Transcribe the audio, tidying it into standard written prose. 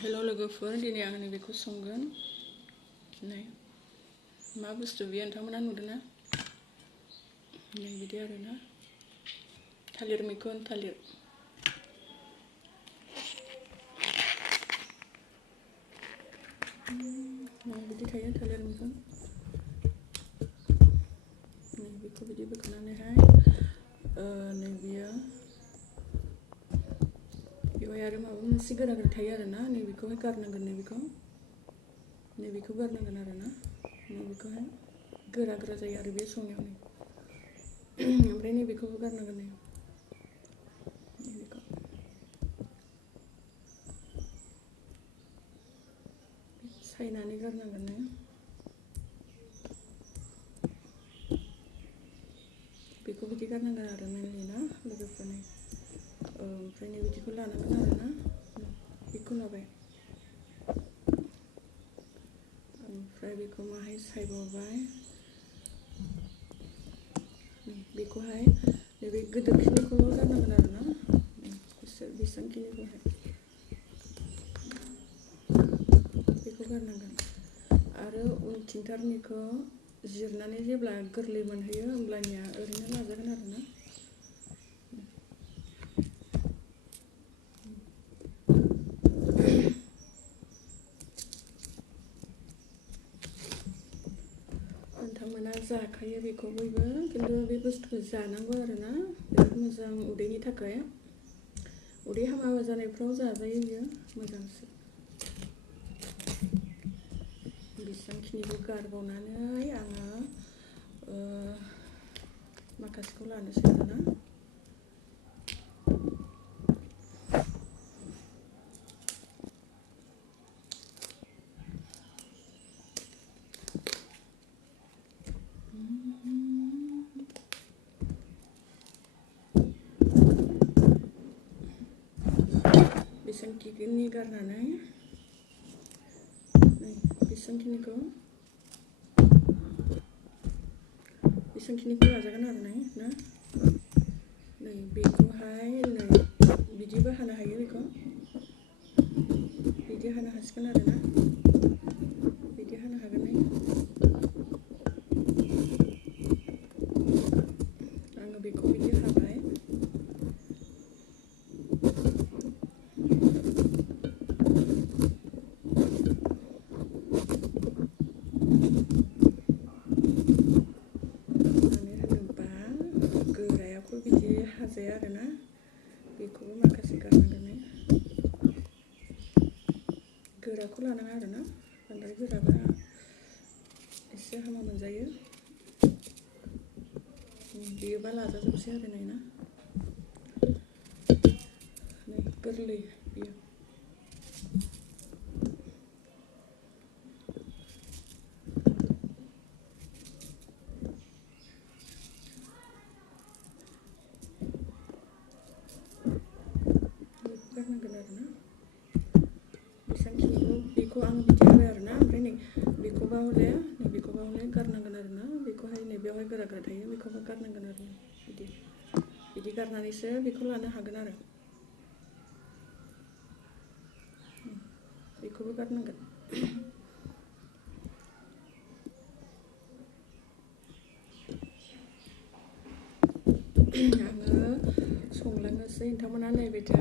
हेल' लोगोफोर, दिनै आं नैबेखौ संगोन। नै मा बुस्थु बेयो नोंथांमोना नुदोंना? नै बिदि आरोना, थालिर मैखुन, थालिर। नै बिदि थायो थालिर मैखुन। नै बेखौ बिदि बोखानानैहाय नै बियो बेवहाय आरो माबा मोनसे गोरा गोरा थायो आरोना, नैबेखौहाय गारनांगोन, नैबेखौ गारनांगोन आरोना, नैबेखौहाय गोरा गोरा जायो आरो बे संनायाव नै। ओमफ्राय नैबेखौबो गारनांगोन, नैबेखौ सायनानै गारनांगोन नै। बेखौ बिदि गारनांगोन आरो मेनलि ना लोगोफोरनि। ओमफ्राय नै बिदिखौ लानांगोन आरोना, बेखौ लाबाय। ओमफ्राय बेखौ माहाय सायबावबाय। बेखौहाय नैबे गोदोरखिनिखौल' गारनांगोन आरोना, बेसेबांखिनिखौहाय बेखौ गारनांगोन। आरो उनथिंथारनिखौ जिरनानै जेब्ला गोरलै मोनहैयो होमब्लानिया ओरैनो लाजागोन आरोना। नोंथांमोना जाखायो बेखौ बयबो, खिन्थु बे बुस्थुखौ जानांगौ आरोना, बिराद मोजां उदैनि थाखाय। उदै हामा जानायफ्राव जाजायो, बियो मोजांसो। बेसेबांखिनिखौ गारबावनानै आङो माखासेखौ लानोसै आरोना। बेसेबांखिनि गारनानै नै बेसेबांखिनिखौ लाजागोन आरो ना। नै बेखौहाय नै बिदिबो हानो हायो, बेखौ बिदि हानो हासिगोन आरोना, बिदि हानो हागोन। नै आङो बेखौ बिदि हाबाय। मानो होनोबा गोरायाखौ बिदि हाजाया आरोना, बेखौबो माखासे गारनांगोन। गोराखौ लानाङा आरोना, बांद्राय गोराबा एसे हामा मोनजायो। देयोबा लाजाजोबसै आरो नै ना, नै गोरलै बियो। गारनांगोन आरोना, बेसेबांखिनिखौ बेखौ आं बिदि होबाय आरोना। ओमफ्राय नै बेखौबा हले गारनांगोन आरोना, बेखौहाय नै बेवहाय गोरा गोरा थायो, बेखौबो गारनांगोन आरो बिदि गारनानैसो बेखौ लानो हागोन आरो। बेखौबो गारनांगोन। आङो संलांनोसै, नोंथांमोना नायबाय था।